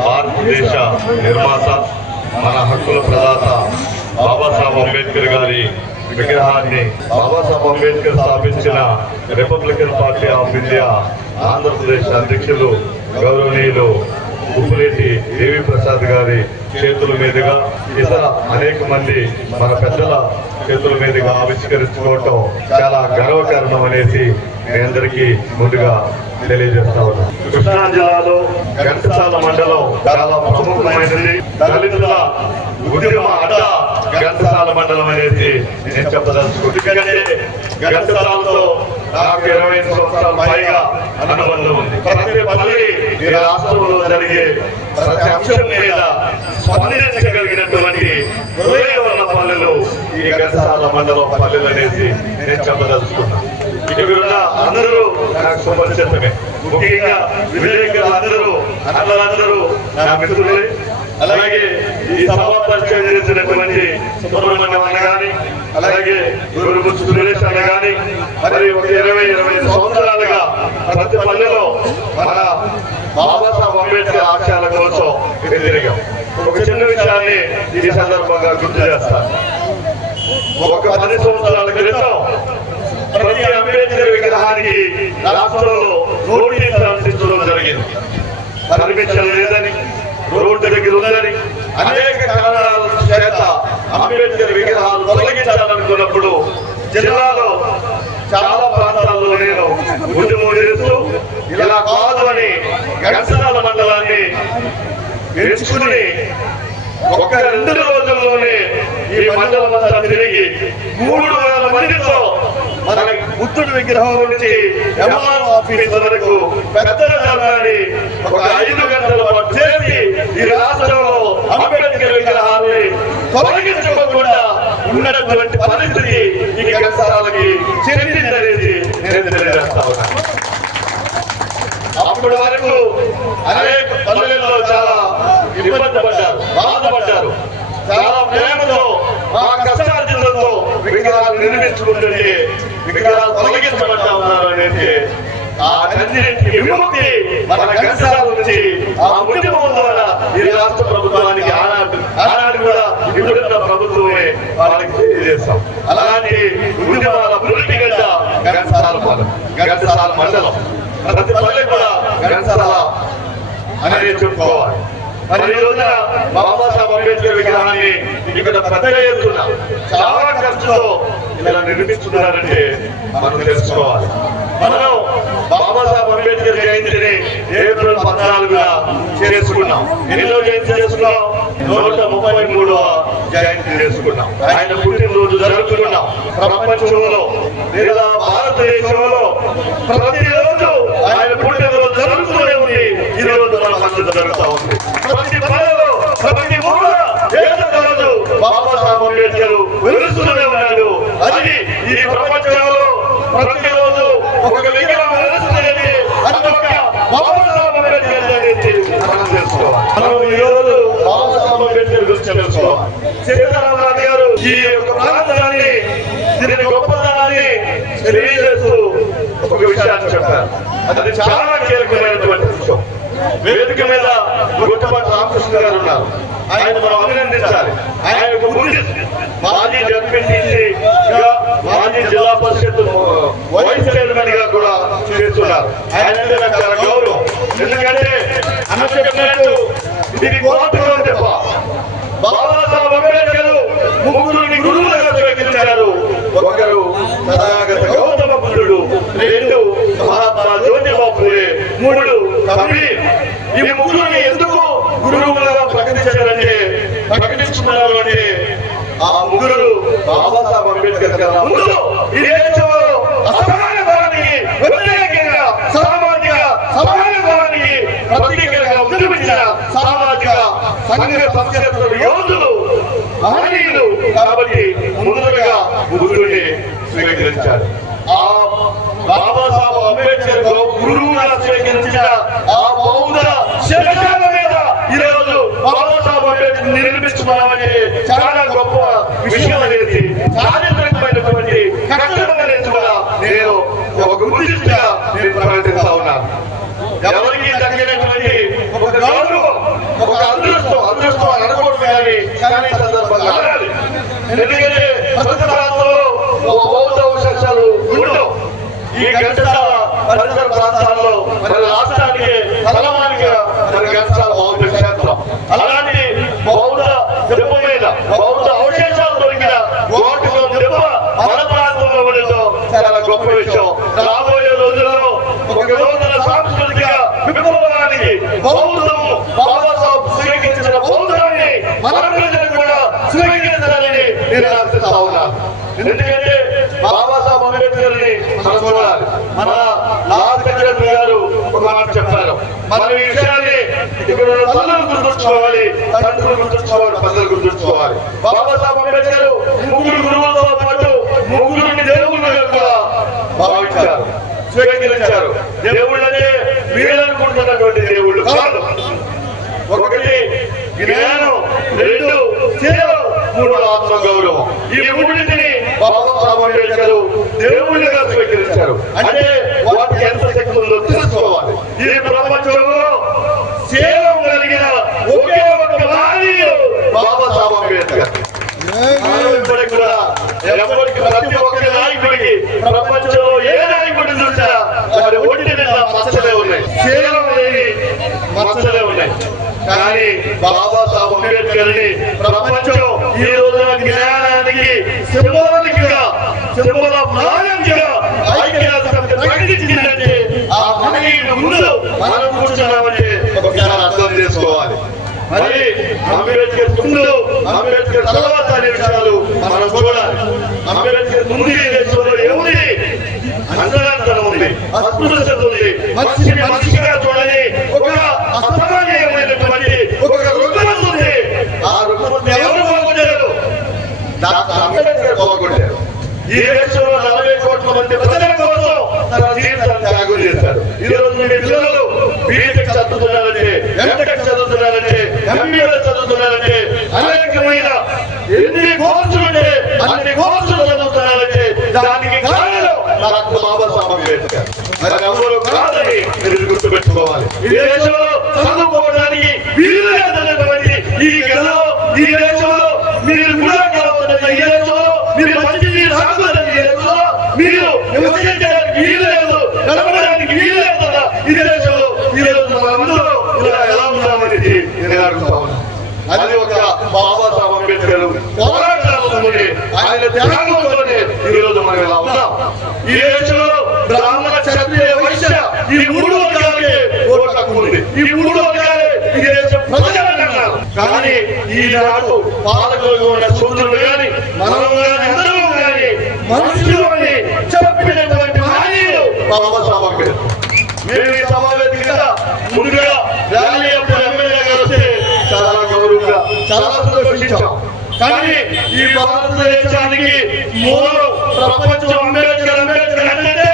భారతదేశ నిర్మాత మన హక్కుల ప్రదాత బాబాసాహెబ్ అంబేద్కర్ గారి విగ్రహాన్ని బాబాసాహెబ్ అంబేద్కర్ స్థాపించిన Republican party of India Andhra Pradesh అధ్యక్షులు గౌరవనీయులు ఉప్పులేటి దేవి ప్రసాద్ గారి చేతుల మీదుగా ఇతర అనేక మంది మన పెద్దల చేతుల మీదుగా ఆవిష్కరించుకోవటం చాలా గర్వకారణం అనేసి మీ అందరికీ ముందుగా తెలియజేస్తా ఉన్నాం. కృష్ణా జిల్లాలో ఘంటసాల మండలం చాలా ప్రముఖమైనది. దళితుల ఉద్యమ అడ్డ ఘంటసాల మండలం అనేసి నేను చెప్పదలుచుకుంటున్నాను. ఎందుకంటే ఘంటసాలతో నాకు ఇరవై ఐదు సంవత్సరాల పైగా అనుబంధం ఉంది. ప్రతి పల్లి ఈ రాష్ట్రంలో జరిగే ప్రతి అంశం మీద స్పందించగలిగినటువంటి ఉన్న పల్లెలు ఈ ఘంటసాల మండలం పల్లెలు అనేసి నేను చెప్పదలుచుకున్నాను. ఇక్కడ అందరూ నాకు సుపరిచితమే ముఖ్యంగా విలేకరులు అందరూ అన్నలందరూ నా మిత్రులే. అలాగే ఈ సభ పరిచయం చేసినటువంటి సుబ్రహ్మణ్యం అన్న గాని అలాగే గురుముచ్చు సురేష్ అన్న గాని మరి ఒక ఇరవై ఇరవై సంవత్సరాలుగా ప్రతి పల్లెలో మన బాబాసాహెబ్ అంబేద్కర్ ఆశయాల కోసం ఎదురుగాం ఒక చిన్న విషయాన్ని ఈ సందర్భంగా గుర్తు చేస్తాను ఒక పది సంవత్సరాల క్రితం ప్రతి అంబేద్కర్ విగ్రహానికి రాష్ట్రంలో నోటీసులు అందించడం జరిగింది. పర్మిషన్ లేదని రోడ్డు దగ్గర ఉందని అనేక కారణాల చేత అంబేద్కర్ విగ్రహాలు తొలగించాలనుకున్నప్పుడు జిల్లాలో చాలా ప్రాంతాల్లో నేను ఉద్యమం చేస్తూ ఇలా కాదు అని ఘంటసాల మండలాన్ని ఎంచుకుని ఒక రెండు రోజుల్లోనే ఈ మండలం అంతా తిరిగి మూడు వేల మందితో మన బుద్ధుడి విగ్రహం నుంచి ఎంఆర్ ఆఫీస్ వరకు పెద్ద జనాన్ని ఒక ఐదు గంటల పాటు చేసి ఈ రాష్ట్రంలో అంబేద్కర్ విగ్రహాన్ని తొలగించుకోకుండా ఉన్నటువంటి పరిస్థితి ఈ కష్టాలకి చెందిందనేది నేను తెలియజేస్తా అప్పటి వరకు అనేక పల్లెల్లో చాలా ఇబ్బంది పడ్డారు బాధపడ్డారు. చాలా ప్రేమతో విగ్రహాలు విగ్రహాలు తొలగించబడతా ఉన్నారు అనేది ఆ అన్నింటికి విముక్తి మన గంసాల నుంచి ఆ ఉద్యమం ద్వారా ఈ రాష్ట్ర ప్రభుత్వానికి ఆనాడు ఆనాడు కూడా ఇప్పుడున్న ప్రభుత్వమే వాళ్ళకి తెలియజేస్తాం. అలాంటి ఉద్యమాల పురిటిగడ్డ గంసాల మండలం గంసాల మండలం. ప్రతి పల్లె కూడా గంసాల అనేది చెప్పుకోవాలి. మరి ఈ రోజున బాబాసాహెబ్ అంబేద్కర్ విగ్రహాన్ని ఇక్కడ పెద్దగా ఎత్తున చాలా ఖర్చుతో ఇలా నిర్మిస్తున్నారంటే మనం తెలుసుకోవాలి. మనం బాబాసాహెబ్ అంబేద్కర్ జయంతిని ఏప్రిల్ పద్నాలుగున చేసుకున్నాం. ఎన్నో జయంతి చేసుకున్నాం? నూట ముప్పై మూడవ జయంతి చేసుకున్నాం. ఆయన పుట్టినరోజు జరుపుకున్నాం. ప్రపంచంలో లేదా భారతదేశంలో ప్రతిరోజు ఆయన పుట్టినరోజు జరుగుతూనే ఉంది ఈ రోజు మన మధ్య జరుగుతూ ఉంది ప్రతి పల్లెలో ప్రతి ఊళ్ళో ఏదో రోజు బాబాసాహెబ్ అంబేద్కర్ వెలుస్తూనే ఉన్నాడు అది ఈ ప్రపంచంలో ప్రతిరోజు ఒక విగ్రహం వెలుస్తుందని అది ఒక బాబాసాహెబ్ అంబేద్కర్ అనేది మనం తెలుసుకోవాలి మనం ఈ రోజు బాబాసాహెబ్ అంబేద్కర్ గురించి తెలుసుకోవాలి సీతారామరాజు గారు ఈ యొక్క ప్రాంతాన్ని దీని గొప్పతనాన్ని తెలియజేస్తూ ఒక విషయాన్ని చెప్పారు. అది చాలా కీలకమైనటువంటి విషయం. వేదిక మీద గుట్టపాటి రామకృష్ణ గారు ఉన్నారు. ఆయన మనం అభినందించాలి. ఆయన యొక్క మాజీ జడ్పీటీసీ మాజీ జిల్లా పరిషత్ వైస్ చైర్మన్గా కూడా చేస్తున్నారు ఆయన మీద నాకు చాలా గౌరవం ఎందుకంటే అన్న చెప్పినట్టు ఇది కోర్టులో చెప్ప బాబాసాహెబ్ అంబేద్కర్ ముగ్గురిని గురువులుగా స్వీకరించారు ఒకరు తథాగత గౌతమ బుద్ధుడు రెండు మహాత్మా జ్యోతిబా ఫులే మూడు కబీర్ ఈ ముగ్గురిని ఎందుకు గురువులుగా ప్రకటించారంటే ప్రకటించుకున్నారు అంటే ఆ ముగ్గురు బాబాసాహెబ్ అంబేద్కర్ గారు. ముందు ఈ దేశంలో అసమానతానికి వ్యతిరేకంగా సామాజిక సమానతానికి ప్రతీకగా ఉద్యమించిన సామాజిక సంఘ సంస్కృతుల యోధులు మహనీయులు కాబట్టి ముందుగా బుద్ధుడిని స్వీకరించారు. ఆ బాబాసాహెబ్ అంబేద్కర్ గొప్ప అనేది ఎవరికి సందర్భంగా ఎందుకంటే ప్రాంతంలో ఒక బౌద్ధ అవశేషాలు ఉండవు. ఈ గంట పరిసర ప్రాంతాల్లో మన రాష్ట్రానికి ఫలవానిగా మన ఘంటసాల బౌద్ధ క్షేత్రం. అలాంటి బౌద్ధ దెబ్బ మీద బౌద్ధ అవశేషాలు దొరికిన గోటులో దెబ్బ మన ప్రాంతంలో ఉండడం చాలా గొప్ప విషయం. రాబోయే రోజుల్లో ఒక నూతన సాంస్కృతిక విప్లవానికి బౌద్ధం బాబాసాహెబ్ స్వీకరించిన బౌద్ధాన్ని మన ప్రజలు కూడా స్వీకరించాలని నేను ఆశిస్తా ఉన్నా ఎందుకంటే బాబాసాహెబ్ అంబేద్కర్ని మనం చూడాలి. మన లాల్ కజరత్ గారు ఒక మాట చెప్పారు మన ఈ విషయాన్ని ఇక్కడ ఉన్న తల్లులు గుర్తుంచుకోవాలి తండ్రులు గుర్తుంచుకోవాలి పిల్లలు గుర్తుంచుకోవాలి. బాబాసాహెబ్ అంబేద్కర్ ముగ్గురు గురువులతో పాటు ముగ్గురిని దేవుళ్ళుగా కూడా భావించారు స్వీకరించారు. దేవుళ్ళనే వీళ్ళనుకుంటున్నటువంటి దేవుళ్ళు కాదు. ఒకటి జ్ఞానం రెండు సేవ మూడు ఆత్మ గౌరవం. ఈ మూడింటిని బాబాసాహెబ్ అంబేద్కర్ దేవుళ్ళుగా స్వీకరించారు. అంటే వాటికి ఎంత శక్తి ఉందో తెలుసుకోవాలి. ఈ ప్రపంచంలో సేవ కలిగిన ఒకే ఒక మహనీయుడు బాబాసాహెబ్ అంబేద్కర్ ఇప్పటికి కూడా ఎవరికి ప్రతి ఒక్క నాయకుడికి ప్రపంచంలో ఏ నాయకుడిని చూసినా వారి ఒంటి నిండా మచ్చలే ఉన్నాయి. సేవ లేని మచ్చలే ఉన్నాయి. కానీ బాబా బాబాసాహెబ్ అంబేద్కర్ని ప్రపంచం ఈ రోజున జ్ఞానానికి సింబాలిక్గా సింబల్ ఆఫ్ నాలెడ్జ్గా ఐక్యరాజ్య సమితి ప్రకటించిందంటే ఆ మనకి ముందు మనం కూర్చున్నామంటే ఒకసారి అర్థం చేసుకోవాలి. మరి అంబేద్కర్ ముందు అంబేద్కర్ తర్వాత అనే విషయాలు మనం చూడాలి అంబేద్కర్ ముందు ఈ దేశంలో ఏముంది అంతరాంతరం ఉంది అస్పృశ్యత ఉంది మనిషిని మనిషిగా చూడని ఒక అసమానమైనటువంటి ఒక రుగ్మత ఉంది ఆ రుగ్మతని ఎవరు పోగొట్టారు డాక్టర్ అంబేద్కర్ పోగొట్టారు ఈ దేశంలో నలభై కోట్ల మంది ప్రజల కోసం తన జీవితాన్ని త్యాగం చేశారు. ఈ రోజు మీ పిల్లలు బీటెక్ చదువుతున్నారంటే ఎంటెక్ చదువుతున్నారంటే ఎంబీఏ చదువుతున్నారంటే అనేకమైన ఎన్ని కోర్సులు ఉంటే అన్ని కోర్సులు చదువుతున్నారంటే దానికి కారణం బాబా సాహెబ్ అంబేద్కర్. మరి ఎవరు కాదని మీరు గుర్తుపెట్టుకోవాలి. ఈ దేశంలో చదువుకోవడానికి వీలు లేదన్నటువంటి ఈ దేశంలో మీరు కూడా కావాలన్న ఈ దేశంలో మీరు మంచి నీరు తాగుతారని ఈ దేశంలో మీరు నివసించడానికి వీలు లేదు నడవడానికి వీలు లేదన్న ఈ దేశంలో ఈ రోజు మనందరూ ఇలా ఎలా ఉన్నామనేది నేను అడుగుతా ఉన్నాను అది ఒక బాబాసాహెబ్ అంబేద్కర్ పోరాటాలతోనే ఆయన త్యాగంతోనే ఈ రోజు మనం ఇలా ఉన్నాం. ఈ దేశంలో బ్రాహ్మణ క్షత్రియ వైశ్య ఈ మూడు వర్గాలకే ఉంది ఈ మూడు వర్గాలే ఈ దేశ ప్రజలన్నారు కానీ ఈనాడు పాలకులుగా ఉన్న సూత్రులు గాని మనం గాని అందరూ గాని మనుషులు అని చెప్పినటువంటి అంబేద్కర్. మేము ఈ సమాజం కింద ముందుగా ర్యాలీ అప్పుడు ఎమ్మెల్యే గారు వస్తే చాలా గౌరవంగా చాలా సంతోషించాం కానీ ఈ భారతదేశానికి మూలం ప్రపంచం అంబేద్కర్ అంబేద్కర్ అంటే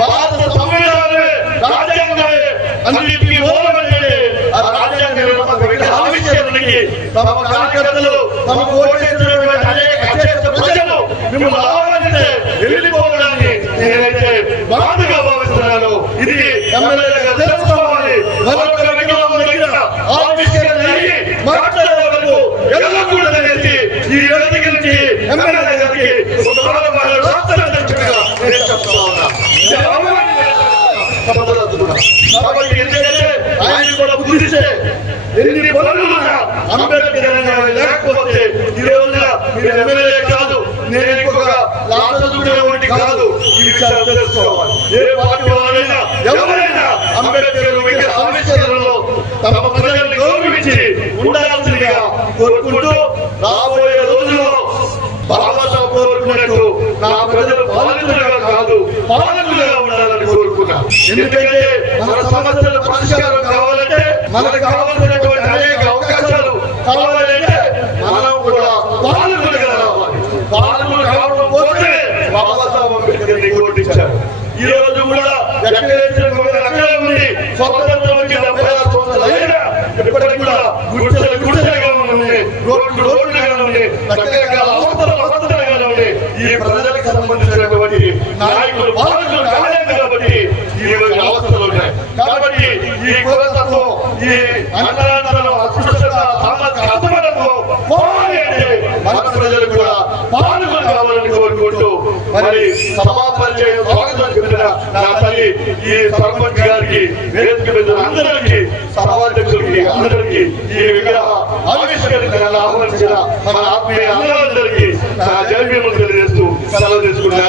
భారత సంవిధానమే రాజ్యాంగమే. అన్నిటికీ మూలం ఆ రాజ్యాంగ ఆవిష్కరణకి తమ కార్యకర్తలు తమ ఓటేసినటువంటి అనేక ప్రజలు మిమ్మల్ని ఆహ్వానిస్తే వెళ్ళిపో నేనైతే బాధగా భావిస్తున్నాను ఇది ఎమ్మెల్యేగా తెలుసుకోవాలి మరొక విగ్రహం దగ్గర ఆవిష్కరణ అయ్యి మాట్లాడే వరకు వెళ్ళకూడదనేసి ఈ వేదిక నుంచి ఎమ్మెల్యే గారికి ఒక గౌరవమైన రాష్ట్ర అధ్యక్షుడిగా నేను చెప్తా ఉన్నా. ఇది అవమానకరమైన పద్ధతులు. కాబట్టి ఎందుకంటే ఆయన కూడా బుద్ధిస్తే ఎన్ని పనులు ఉన్నా అంబేద్కర్ అనే లేకపోతే ఈ రోజున మీరు ఎమ్మెల్యే కాదు నేను ఇంకొక లాభుడేవాడి కాదు. ఈ విషయాలు తెలుసుకోవాలి. ఏ పార్టీ వాళ్ళైనా ఎవరైనా అంబేద్కర్ విగ్రహ ఆవిష్కరణలో తమ ప్రజలను గౌరవించి ఉండాల్సిందిగా కోరుకుంటూ రాబోయే రోజుల్లో బాబాసాహెబ్ కోరుకున్నట్టు నా ప్రజలు పాలకులుగా కాదు పాలకులుగా ఉండాలని కోరుకున్నా ఎందుకంటే మన సమస్యల పరిష్కారం కావాలంటే మనకు కావాల్సినటువంటి అవకాశాలు కావాలంటే మనం మన ప్రజలు కూడా పాల్గొనగలవాలని కోరుకుంటూ మరి సమాపరిచయం స్వాగతం చెప్పిన నా ఈ సర్పంచ్ గారికి వేదిక మీద అందరికీ సభాధ్యక్షులకి అందరికీ ఆహ్వానించిన మన ఆత్మీయ అందరికీ నా తెలియజేస్తూ సెలవు తీసుకుంటున్నా.